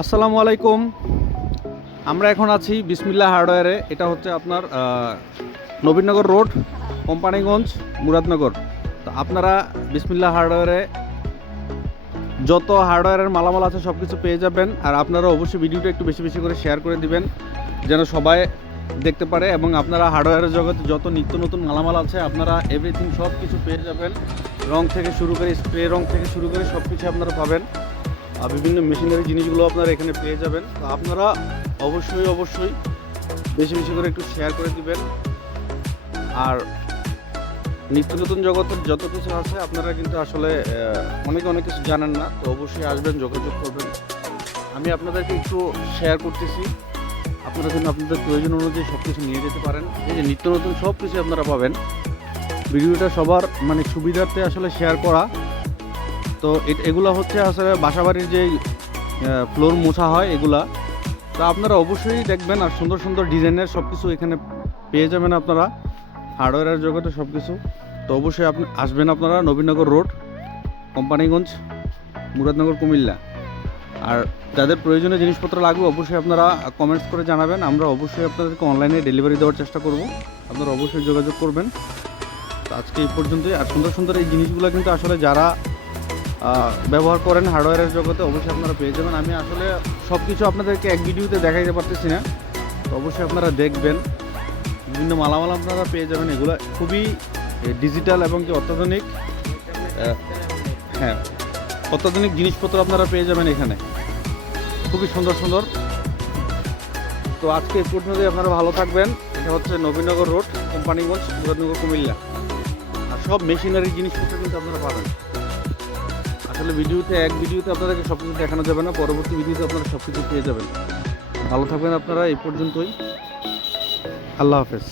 আসসালামু আলাইকুম। আমরা এখন আছি বিসমিল্লাহ হার্ডওয়্যারে। এটা হচ্ছে আপনার নবীনগর রোড, কোম্পানিগঞ্জ, মুরাদনগর। তো আপনারা বিসমিল্লাহ হার্ডওয়্যারে যত হার্ডওয়্যারের মালামাল আছে সব কিছু পেয়ে যাবেন। আর আপনারা অবশ্যই ভিডিওটা একটু বেশি বেশি করে শেয়ার করে দিবেন যেন সবাই দেখতে পারে। এবং আপনারা হার্ডওয়্যারের জগতে যত নিত্য নতুন মালামাল আছে আপনারা এভরিথিং সব কিছু পেয়ে যাবেন। রং থেকে শুরু করে স্প্রে রং থেকে শুরু করে সব কিছু আপনারা পাবেন। আর বিভিন্ন মেশিনারি জিনিসগুলো আপনারা এখানে পেয়ে যাবেন। তো আপনারা অবশ্যই বেশি বেশি করে একটু শেয়ার করে দিবেন। আর নিত্য নতুন জগতের যত কিছু আছে আপনারা কিন্তু আসলে অনেক কিছু জানেন না। তো অবশ্যই আসবেন, যোগাযোগ করবেন। আমি আপনাদেরকে একটু শেয়ার করতেছি, আপনারা কিন্তু আপনাদের প্রয়োজন অনুযায়ী সব কিছু নিয়ে যেতে পারেন। এই যে নিত্য নতুন সব কিছু আপনারা পাবেন। ভিডিওটা সবার সুবিধার্থে আসলে শেয়ার করা। তো এগুলো হচ্ছে আসলে বাসাবাড়ির যে ফ্লোর মোছা হয় এগুলা। তো আপনারা অবশ্যই দেখবেন। আর সুন্দর সুন্দর ডিজাইনের সব কিছু এখানে পেয়ে যাবেন আপনারা হার্ডওয়্যারের জগতে সব কিছু। তো অবশ্যই আপনি আসবেন আপনারা নবীনগর রোড, কোম্পানিগঞ্জ, মুরাদনগর, কুমিল্লা। আর যাদের প্রয়োজনীয় জিনিসপত্র লাগবে অবশ্যই আপনারা কমেন্টস করে জানাবেন। আমরা অবশ্যই আপনাদেরকে অনলাইনে ডেলিভারি দেওয়ার চেষ্টা করব। আপনারা অবশ্যই যোগাযোগ করবেন। তো আজকে এই পর্যন্তই। আর সুন্দর সুন্দর এই জিনিসগুলো কিন্তু আসলে যারা ব্যবহার করেন হার্ডওয়্যারের জগতে অবশ্যই আপনারা পেয়ে যাবেন। আমি আসলে সব কিছু আপনাদেরকে এক ভিডিওতে দেখাইতে পারতেছি না। তো অবশ্যই আপনারা দেখবেন, বিভিন্ন মালামাল আপনারা পেয়ে যাবেন। এগুলো খুবই ডিজিটাল এবং কি অত্যাধুনিক, হ্যাঁ, অত্যাধুনিক জিনিসপত্র আপনারা পেয়ে যাবেন এখানে, খুবই সুন্দর সুন্দর। তো আজকে এই পর্যন্তই। আপনারা ভালো থাকবেন। এটা হচ্ছে নবীনগর রোড, কোম্পানিগঞ্জ, মুরাদনগর, কুমিল্লা। আর সব মেশিনারি জিনিসপত্র কিন্তু আপনারা পাবেন। আসলে এক ভিডিওতে আপনাদেরকে সব কিছু দেখানো যাবে না। পরবর্তী ভিডিওতে আপনারা সব কিছু পেয়ে যাবেন। ভালো থাকবেন আপনারা। এই পর্যন্তই। আল্লাহ হাফেজ।